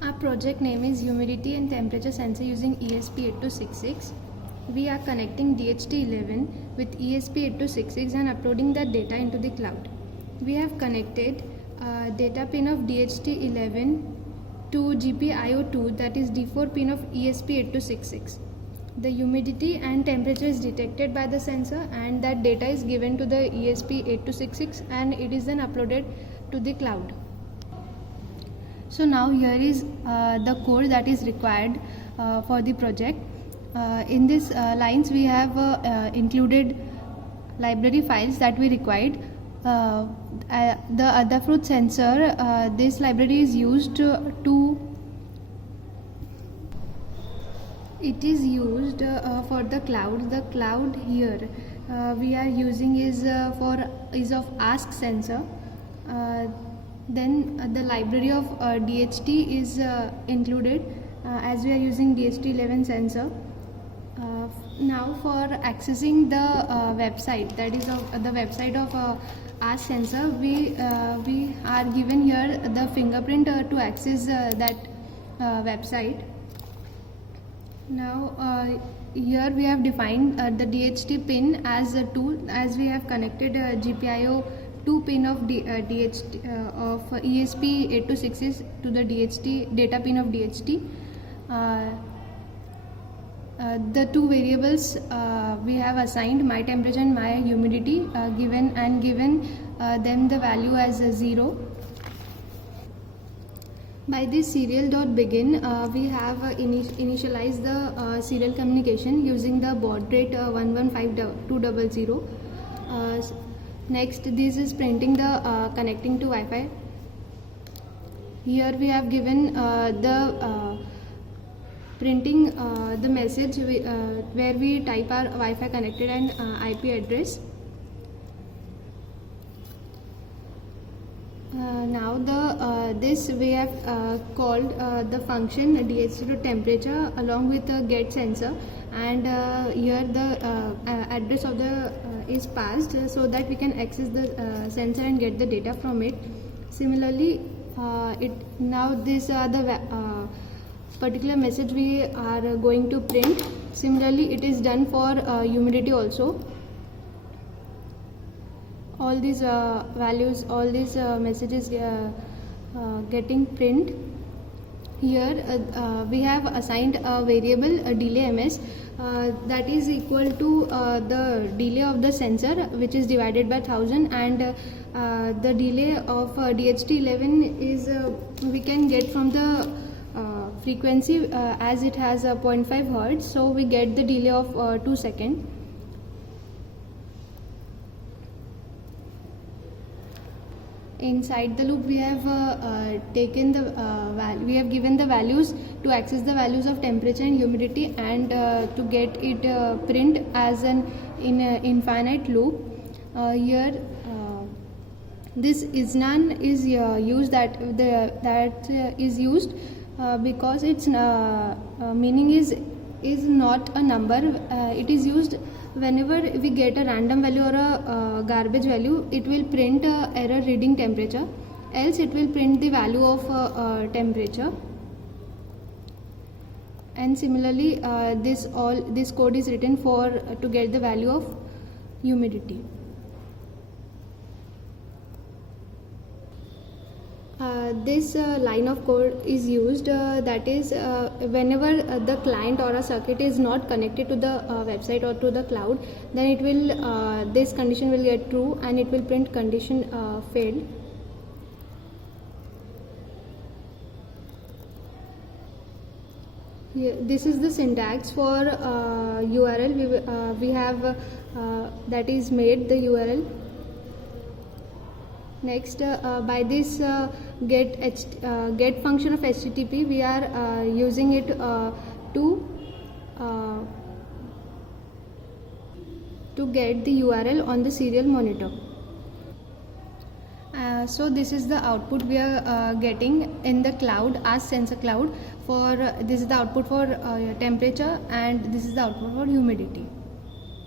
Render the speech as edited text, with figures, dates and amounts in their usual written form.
Our project name is Humidity and Temperature Sensor using ESP8266. We are connecting DHT11 with ESP8266 and uploading that data into the cloud. We have connected data pin of DHT11 to GPIO2, that is D4 pin of ESP8266. The humidity and temperature is detected by the sensor and that data is given to the ESP8266 and it is then uploaded to the cloud. So now here is the code that is required for the project. In this lines we have included library files that we required. The Adafruit sensor, this library is used it is used for the cloud. The cloud here we are using is of ask sensor. Then the library of DHT is included as we are using DHT11 sensor. Now for accessing the website, that is the website of ask sensor, we are given here the fingerprint to access that website. Now here we have defined the DHT pin as a tool, as we have connected GPIO 2 pin of of ESP8266 to the DHT data pin of DHT. The two variables we have assigned, my temperature and my humidity, given them the value as 0. By this serial.begin, we have initialized the serial communication using the baud rate 115200. Next, this is printing the connecting to Wi-Fi. Here we have given the printing the message where we type our Wi-Fi connected and IP address. Now this we have called the function DHT temperature along with the get sensor, and here the address of the is passed so that we can access the sensor and get the data from it. Similarly, these are the particular message we are going to print. Similarly, it is done for humidity also. All these values, all these messages getting print. Here we have assigned a variable, a delay ms, that is equal to the delay of the sensor, which is divided by 1000, and the delay of DHT11 is we can get from the frequency as it has a 0.5 Hertz, so we get the delay of 2 seconds. Inside the loop we have taken the we have given the values to access the values of temperature and humidity, and to get it print as an infinite loop. Here this isnan is used, that is used because its meaning is not a number. It is used whenever we get a random value or a garbage value. It will print error reading temperature, else it will print the value of temperature. And similarly, this code is written for to get the value of humidity. This line of code is used, that is whenever the client or a circuit is not connected to the website or to the cloud, then it will this condition will get true and it will print condition failed. Here, this is the syntax for URL. We have that is made the URL. Next, by this get function of HTTP, we are using it to get the URL on the serial monitor. So this is the output we are getting in the cloud as sensor cloud. For this is the output for temperature, and this is the output for humidity.